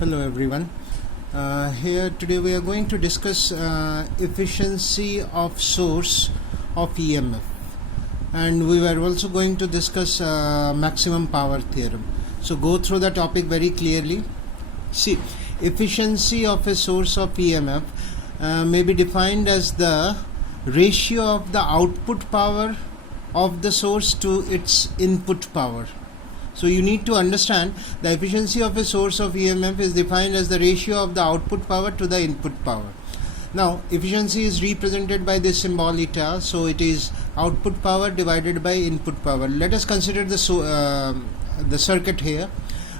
Hello everyone. Here today we are going to discuss efficiency of source of EMF, and we were also going to discuss maximum power theorem. So go through the topic very clearly. See, efficiency of a source of EMF may be defined as the ratio of the output power of the source to its input power. So you need to understand the efficiency of a source of EMF is defined as the ratio of the output power to the input power. Now efficiency is represented by this symbol eta, so it is output power divided by input power. Let us consider the circuit here,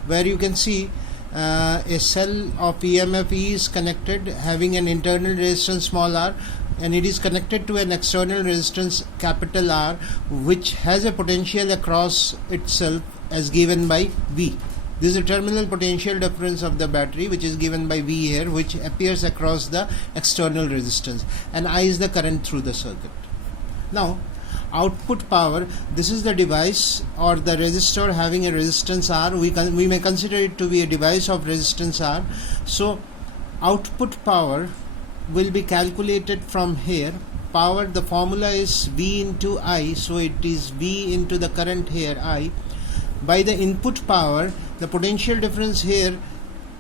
where you can see a cell of EMF E is connected, having an internal resistance small r, and it is connected to an external resistance capital R, which has a potential across itself as given by V. This is the terminal potential difference of the battery, which is given by V here, which appears across the external resistance, and I is the current through the circuit. Now output power, this is the device or the resistor having a resistance R. We may consider it to be a device of resistance R. So output power will be calculated from here. Power, the formula is V into I, so it is V into the current here I. By the input power, the potential difference here,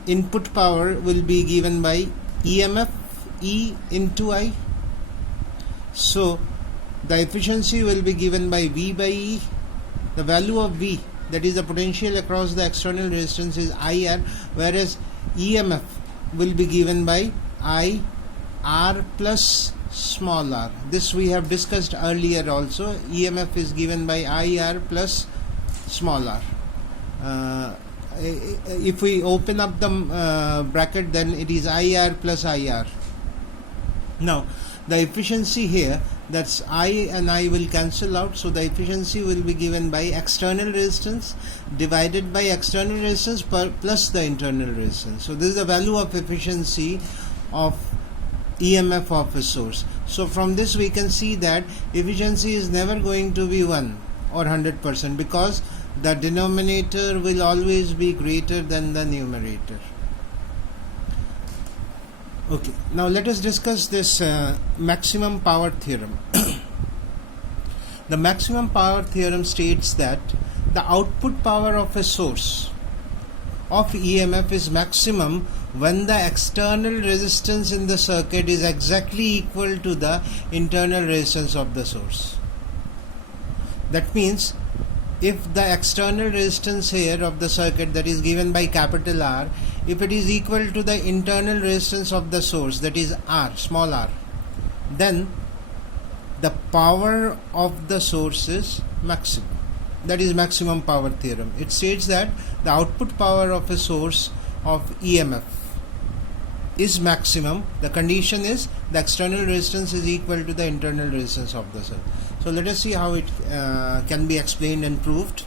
input power will be given by EMF E into I. So the efficiency will be given by V by E. The value of V, that is the potential across the external resistance, is IR, whereas EMF will be given by I R plus small r. This we have discussed earlier also. EMF is given by IR plus small r. If we open up the bracket, then it is IR plus IR. Now the efficiency here, that's I and I will cancel out, so the efficiency will be given by external resistance divided by external resistance plus the internal resistance. So this is the value of efficiency of EMF of a source. So from this we can see that efficiency is never going to be 1 or 100%, because the denominator will always be greater than the numerator. Okay, now let us discuss this maximum power theorem. The maximum power theorem states that the output power of a source of EMF is maximum when the external resistance in the circuit is exactly equal to the internal resistance of the source. That means if the external resistance here of the circuit, that is given by capital R, if it is equal to the internal resistance of the source, that is R, small r, then the power of the source is maximum. That is maximum power theorem. It states that the output power of a source of EMF is maximum. The condition is the external resistance is equal to the internal resistance of the cell. So let us see how it can be explained and proved.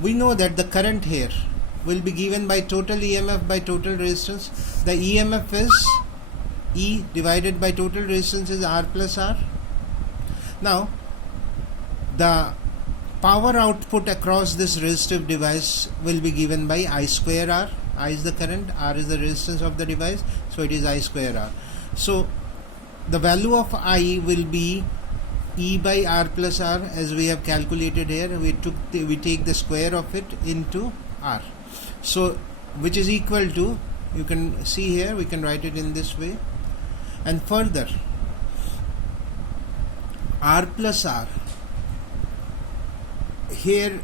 We know that the current here will be given by total EMF by total resistance. The EMF is E divided by total resistance is R plus R. Now the power output across this resistive device will be given by I square R. I is the current, R is the resistance of the device, so it is I square R. So the value of I will be E by R plus R, as we have calculated here. We take the square of it into R, so which is equal to, you can see here, we can write it in this way, and further R plus R, here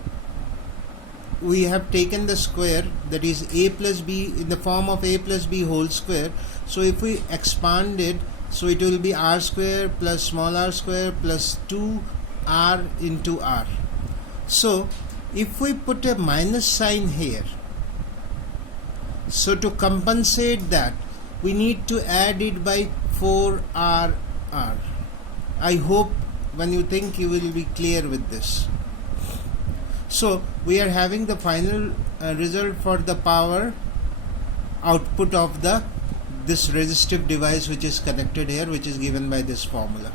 we have taken the square, that is A plus B, in the form of A plus B whole square. So if we expand it, so it will be R square plus small r square plus 2R into R. So if we put a minus sign here, so to compensate that, we need to add it by 4RR. I hope when you think you will be clear with this. So we are having the final result for the power output of this resistive device which is connected here, which is given by this formula.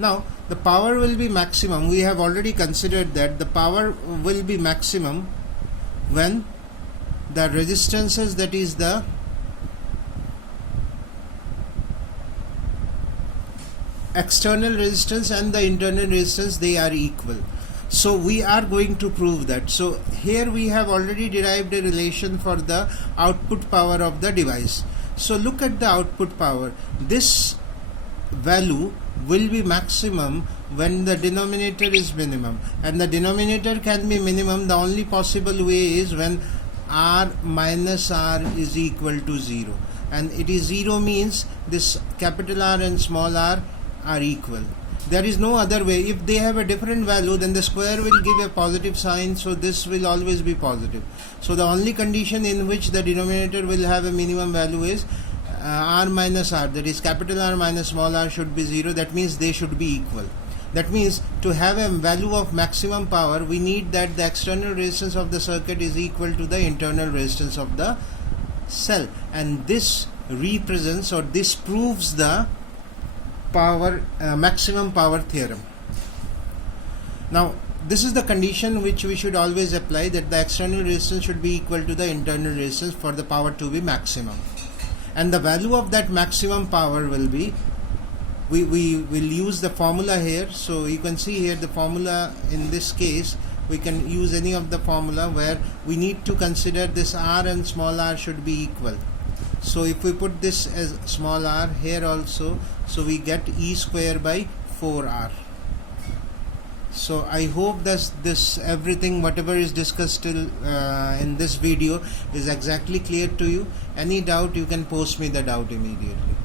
Now the power will be maximum. We have already considered that the power will be maximum when the resistances, that is the external resistance and the internal resistance, they are equal. So we are going to prove that. So here we have already derived a relation for the output power of the device. So look at the output power. This value will be maximum when the denominator is minimum, and the denominator can be minimum. The only possible way is when R minus R is equal to 0, and it is 0 means this capital R and small r are equal. There is no other way. If they have a different value, then the square will give a positive sign, so this will always be positive. So the only condition in which the denominator will have a minimum value is R minus R, that is capital R minus small r should be 0. That means they should be equal. That means to have a value of maximum power, we need that the external resistance of the circuit is equal to the internal resistance of the cell, and this represents, or this proves the power maximum power theorem. Now this is the condition which we should always apply, that the external resistance should be equal to the internal resistance for the power to be maximum, and the value of that maximum power will be, we will use the formula here. So you can see here the formula. In this case we can use any of the formula where we need to consider this R and small r should be equal. So if we put this as small r here also, so we get E square by 4R. So I hope that this everything whatever is discussed till in this video is exactly clear to you. Any doubt, you can post me the doubt immediately.